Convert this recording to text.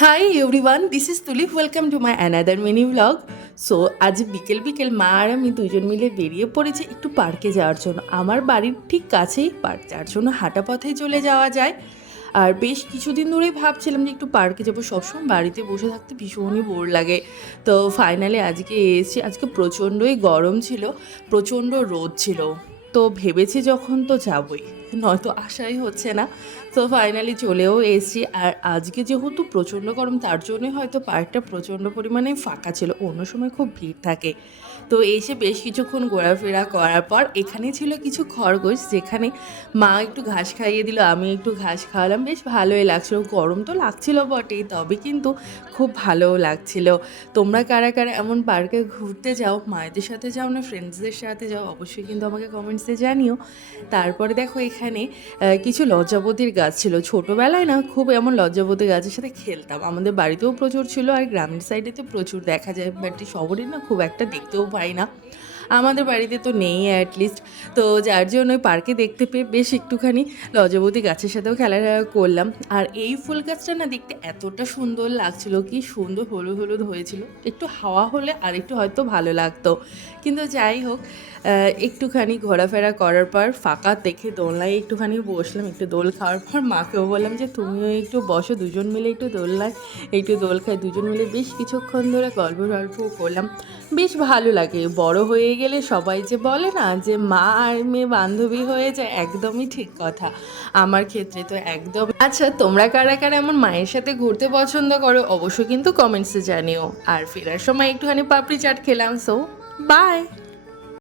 Hi everyone, this is tulip. Welcome to my another mini blog. So আজ বিকেল বিকেল মা আর আমি দুজন মিলে বেরিয়ে পড়েছি একটু পার্কে যাওয়ার জন্য। আমার বাড়ির ঠিক কাছেই পার্ক, যার জন্য হাঁটা পথেই চলে যাওয়া যায়। আর বেশ কিছুদিন ধরেই ভাবছিলাম যে একটু পার্কে যাবো, সবসময় বাড়িতে বসে থাকতে ভীষণই বোর লাগে। তো ফাইনালি আজকে এসেছি। আজকে প্রচণ্ডই গরম ছিল, প্রচণ্ড রোদ ছিল। তো ভেবেছি যখন তো যাবই, নয়তো আশাই হচ্ছে না। তো ফাইনালি চলেও এসেছি। আর আজকে যেহেতু প্রচণ্ড গরম, তার জন্যই হয়তো পার্কটা প্রচণ্ড পরিমাণে ফাঁকা ছিল, অন্য সময় খুব ভিড় থাকে। তো এসে বেশ কিছুক্ষণ ঘোরাফেরা করার পর এখানে ছিল কিছু খরগোশ, যেখানে মা একটু ঘাস খাইয়ে দিল, আমি একটু ঘাস খাওয়ালাম। বেশ ভালোই লাগছিলো, গরম তো লাগছিল বটেই, তবে কিন্তু খুব ভালোও লাগছিল। তোমরা কারা কারা এমন পার্কে ঘুরতে যাও, মায়েদের সাথে যাও না ফ্রেন্ডসদের সাথে যাও, অবশ্যই কিন্তু আমাকে কমেন্টসে জানিও। তারপরে দেখো এখানে কিছু লজ্জাবতীর গাছ ছিল। ছোটোবেলায় না খুব এমন লজ্জাবতী গাছের সাথে খেলতাম, আমাদের বাড়িতেও প্রচুর ছিল আর গ্রামের সাইডে তো প্রচুর দেখা যায়, বাট শহরে না খুব একটা দেখতেও পাই না। আমাদের বাড়িতে তো নেই অ্যাটলিস্ট। তো যার জন্য ওই পার্কে দেখতে পেয়ে বেশ একটুখানি লজ্জাবতী গাছের সাথেও খেলাধুলা করলাম। আর এই ফুল গাছটা না দেখতে এতটা সুন্দর লাগছিল, কি সুন্দর হলুদ হলুদ হয়েছিল। একটু হাওয়া হলে আর একটু হয়তো ভালো লাগতো, কিন্তু যাই হোক, একটুখানি ঘোরাফেরা করার পর ফাঁকা দেখে দোলনায় একটুখানি বসলাম। একটু দোল খাওয়ার পর মাকেও বললাম যে তুমিও একটু বসো, দুজন মিলে একটু দোলনায় একটু দোল খাই। দুজন মিলে বেশ কিছুক্ষণ ধরে গল্প টল্প করলাম, বেশ ভালো লাগে। বড় হয়ে গেলে সবাই যে বলে না যে মা আর মেয়ে বান্ধবী হয়ে যায়, একদমই ঠিক কথা। আমার ক্ষেত্রে তো একদম। আচ্ছা, তোমরা কারা কারা এমন মায়ের সাথে ঘুরতে পছন্দ করো, অবশ্যই কিন্তু কমেন্টসে জানিও। আর ফেরার সময় একটুখানি পাপড়ি চাট খেলাম। So by.